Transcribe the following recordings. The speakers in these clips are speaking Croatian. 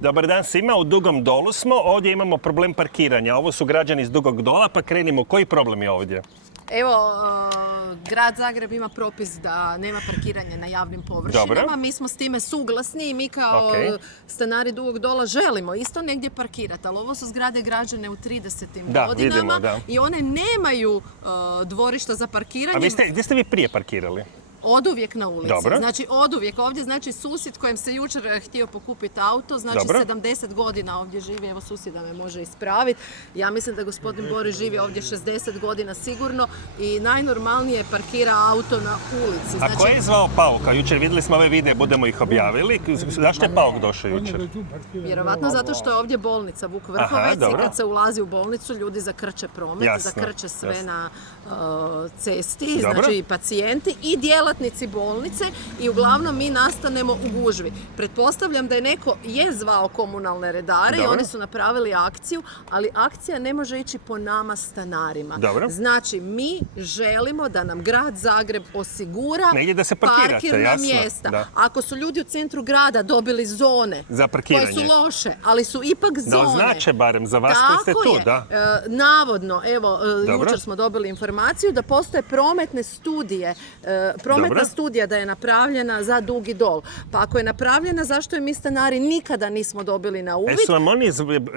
Dobar dan svima, u Dugom Dolu smo. Ovdje imamo problem parkiranja. Ovo su građani iz Dugog Dola, pa krenimo. Koji problem je ovdje? Evo, grad Zagreb ima propis da nema parkiranja na javnim površinama. Dobro. Mi smo s time suglasni i mi kao stanari Dugog Dola želimo isto negdje parkirati. Ali ovo su zgrade građane u 30-im godinama vidimo, da. I one nemaju dvorišta za parkiranje. A gdje ste vi prije parkirali? Oduvijek na ulici. Dobro. Znači oduvijek. Ovdje znači susjed kojem se jučer htio pokupiti auto, znači Dobro. 70 godina ovdje živi, evo susjeda me može ispraviti. Ja mislim da gospodin Boris živi ovdje 60 godina sigurno i najnormalnije parkira auto na ulici. A ko je zvao Pauka? Jučer vidjeli smo ove videe, budemo ih objavili. Zašto je Pauk došao jučer? Vjerovatno zato što je ovdje bolnica Vuk Vrhovec i dobro. kad se ulazi u bolnicu ljudi zakrče promet, Jasno, zakrče sve jasno. na cesti, Dobro. znači i pacijenti i djelatnici bolnice i uglavnom mi nastanemo u gužvi. Pretpostavljam da je neko zvao komunalne redare i Dobro. oni su napravili akciju, ali akcija ne može ići po nama stanarima. Dobro. Znači mi želimo da nam grad Zagreb osigura Negdje da se parkirate, parkirna jasno, mjesta. da. Ako su ljudi u centru grada dobili zone Za parkiranje. koje su loše, ali su ipak zone. Da označe barem za vas koji ste tu, da. Navodno, evo, Dobro. jučer smo dobili informaciju da postoje prometne studije, prometna Dobro. studija da je napravljena za Dugi Dol. Pa ako je napravljena, zašto je mi stanari nikada nismo dobili na uvid? Su vam oni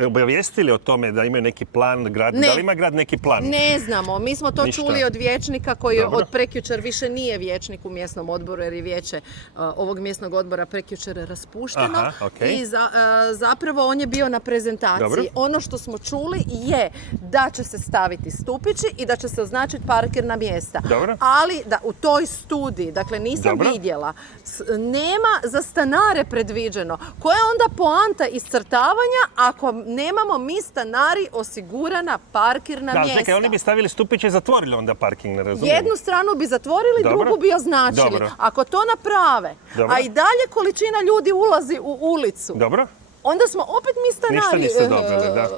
obavijestili o tome da imaju neki plan grad? Ne. Da li ima grad neki plan? Ne znamo, mi smo to Ništa. čuli od vijećnika koji Dobro. od prekjučer više nije vijećnik u mjesnom odboru jer je vijeće ovog mjesnog odbora prekjučer raspušteno. Aha, okej. I zapravo on je bio na prezentaciji. Dobro. Ono što smo čuli je da će se staviti stupići i da će se označiti parkirna mjesta. Dobro. Ali da u toj studiji, dakle nisam Dobro. vidjela, nema za stanare predviđeno. Koja je onda poanta iscrtavanja ako nemamo mi stanari osigurana parkirna mjesta? Čekaj, oni bi stavili stupiće i zatvorili onda parking, ne razumijem. Jednu stranu bi zatvorili, Dobro. drugu bi označili. Dobro. Ako to naprave, Dobro. a i dalje količina ljudi ulazi u ulicu, Dobro? onda smo opet mi stanari Ništa niste dobili, da.